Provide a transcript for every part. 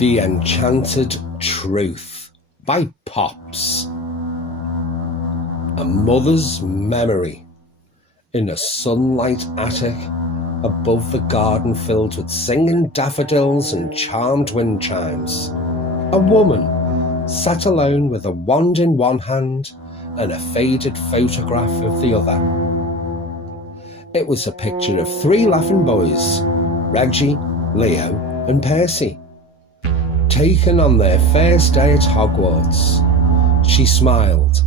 The Enchanted Truth by Pops. A mother's memory in a sunlight attic above the garden filled with singing daffodils and charmed wind chimes. A woman sat alone with a wand in one hand and a faded photograph of the other. It was a picture of three laughing boys, Reggie, Leo and Percy, taken on their first day at Hogwarts. She smiled,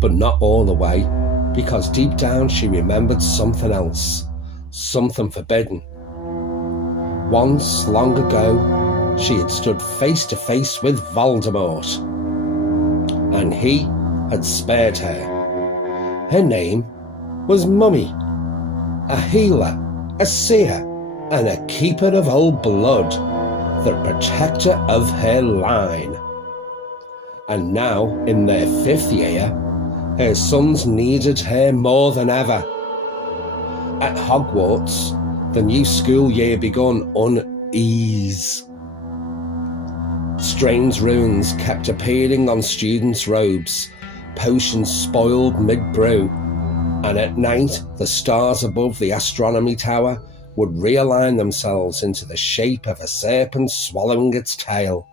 but not all the way, because deep down she remembered something else, something forbidden. Once, long ago, she had stood face to face with Voldemort, and he had spared her. Her name was Mummy, a healer, a seer, and a keeper of old blood, the protector of her line. And now, in their 5th year, her sons needed her more than ever. At Hogwarts, the new school year begun unease. Strange runes kept appearing on students' robes, potions spoiled mid-brew, and at night the stars above the astronomy tower would realign themselves into the shape of a serpent swallowing its tail.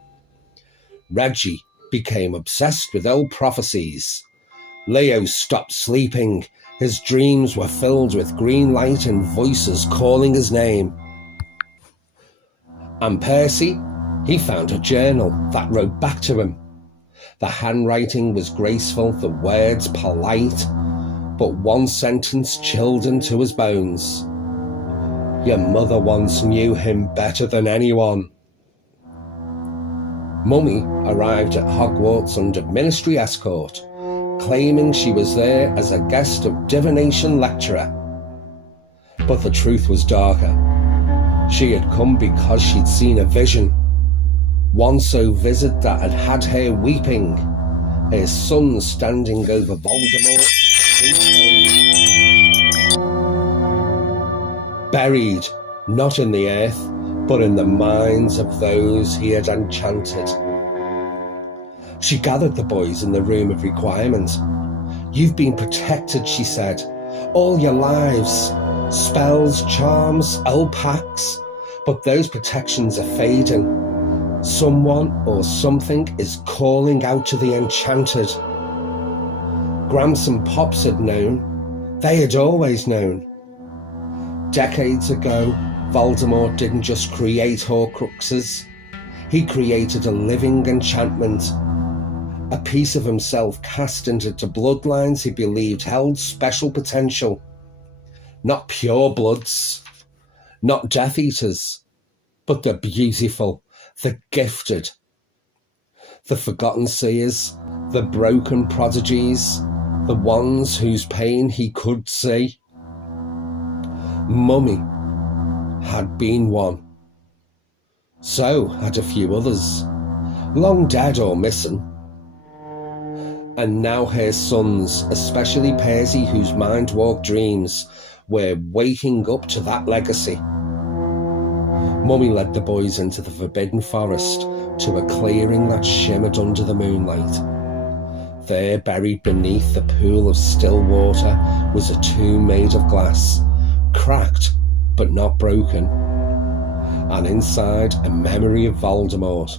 Reggie became obsessed with old prophecies. Leo stopped sleeping. His dreams were filled with green light and voices calling his name. And Percy, he found a journal that wrote back to him. The handwriting was graceful, the words polite, but one sentence chilled into his bones. Your mother once knew him better than anyone. Mummy arrived at Hogwarts under ministry escort, claiming she was there as a guest of divination lecturer. But the truth was darker. She had come because she'd seen a vision, one so vivid that had had her weeping, her son standing over Voldemort, buried, not in the earth, but in the minds of those he had enchanted. She gathered the boys in the room of requirement. You've been protected, she said, all your lives. Spells, charms, old pacts, but those protections are fading. Someone or something is calling out to the enchanted. Gramps and Pops had known. They had always known. Decades ago, Voldemort didn't just create Horcruxes. He created a living enchantment, a piece of himself cast into bloodlines he believed held special potential. Not pure bloods, not Death Eaters, but the beautiful, the gifted, the forgotten seers, the broken prodigies, the ones whose pain he could see. Mummy had been one. So had a few others, long dead or missing. And now her sons, especially Percy, whose mind walked dreams, were waking up to that legacy. Mummy led the boys into the Forbidden Forest, to a clearing that shimmered under the moonlight. There, buried beneath the pool of still water, was a tomb made of glass, cracked but not broken. And inside, a memory of Voldemort.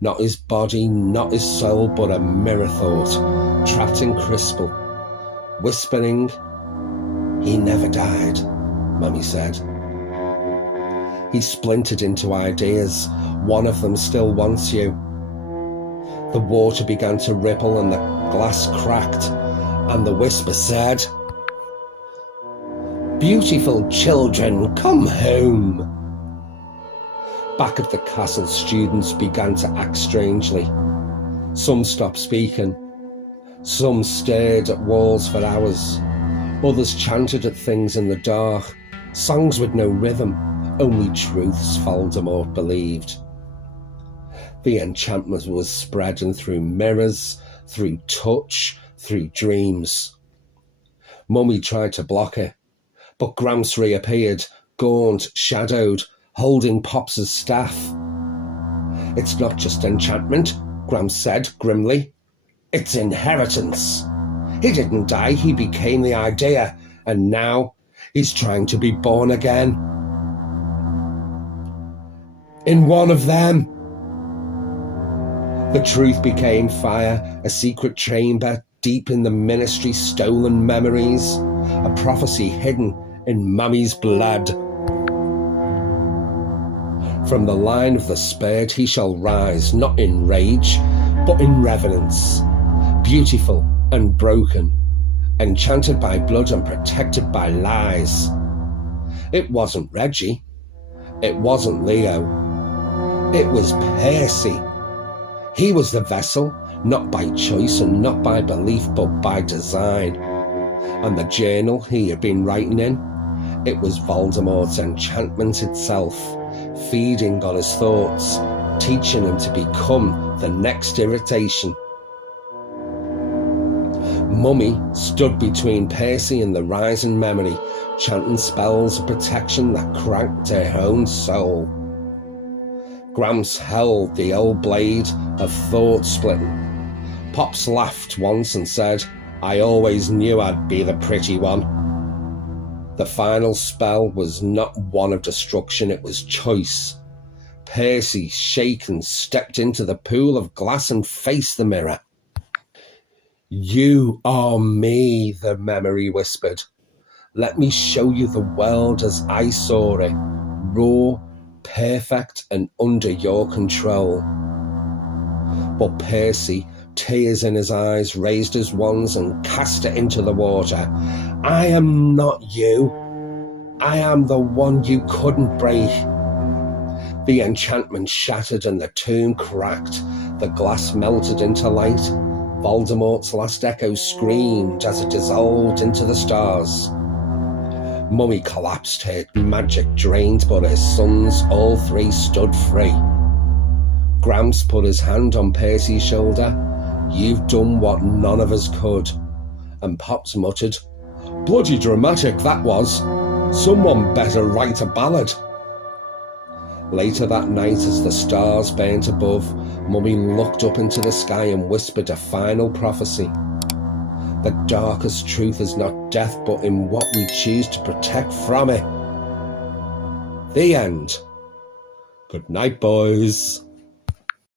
Not his body, not his soul, but a mirror thought, trapped in crystal, whispering, "He never died," Mummy said. He splintered into ideas. One of them still wants you. The water began to ripple and the glass cracked, and the whisper said, "Beautiful children, come home." Back at the castle, students began to act strangely. Some stopped speaking. Some stared at walls for hours. Others chanted at things in the dark, songs with no rhythm, only truths Voldemort believed. The enchantment was spreading through mirrors, through touch, through dreams. Mummy tried to block it, but Gramps reappeared, gaunt, shadowed, holding Pops' staff. It's not just enchantment, Grams said grimly. It's inheritance. He didn't die, he became the idea, and now he's trying to be born again. In one of them. The truth became fire, a secret chamber deep in the ministry's stolen memories, a prophecy hidden in Mummy's blood. From the line of the spirit he shall rise, not in rage, but in reverence, beautiful and broken, enchanted by blood and protected by lies. It wasn't Reggie. It wasn't Leo. It was Percy. He was the vessel, not by choice and not by belief, but by design. And the journal he had been writing in, it was Voldemort's enchantment itself, feeding on his thoughts, teaching him to become the next irritation. Mummy stood between Percy and the rising memory, chanting spells of protection that cracked her own soul. Grams held the old blade of thought splitting. Pops laughed once and said, I always knew I'd be the pretty one. The final spell was not one of destruction, it was choice. Percy, shaken, stepped into the pool of glass and faced the mirror. You are me, the memory whispered. Let me show you the world as I saw it, raw, perfect, and under your control. But Percy, tears in his eyes, raised his wands and cast it into the water. I am not you. I am the one you couldn't break. The enchantment shattered and the tomb cracked. The glass melted into light. Voldemort's last echo screamed as it dissolved into the stars. Mummy collapsed, her magic drained, but her sons, all three, stood free. Grams put his hand on Percy's shoulder. You've done what none of us could. And Pops muttered, bloody dramatic that was. Someone better write a ballad. Later that night, as the stars burnt above, Mummy looked up into the sky and whispered a final prophecy. The darkest truth is not death, but in what we choose to protect from it. The end. Good night, boys.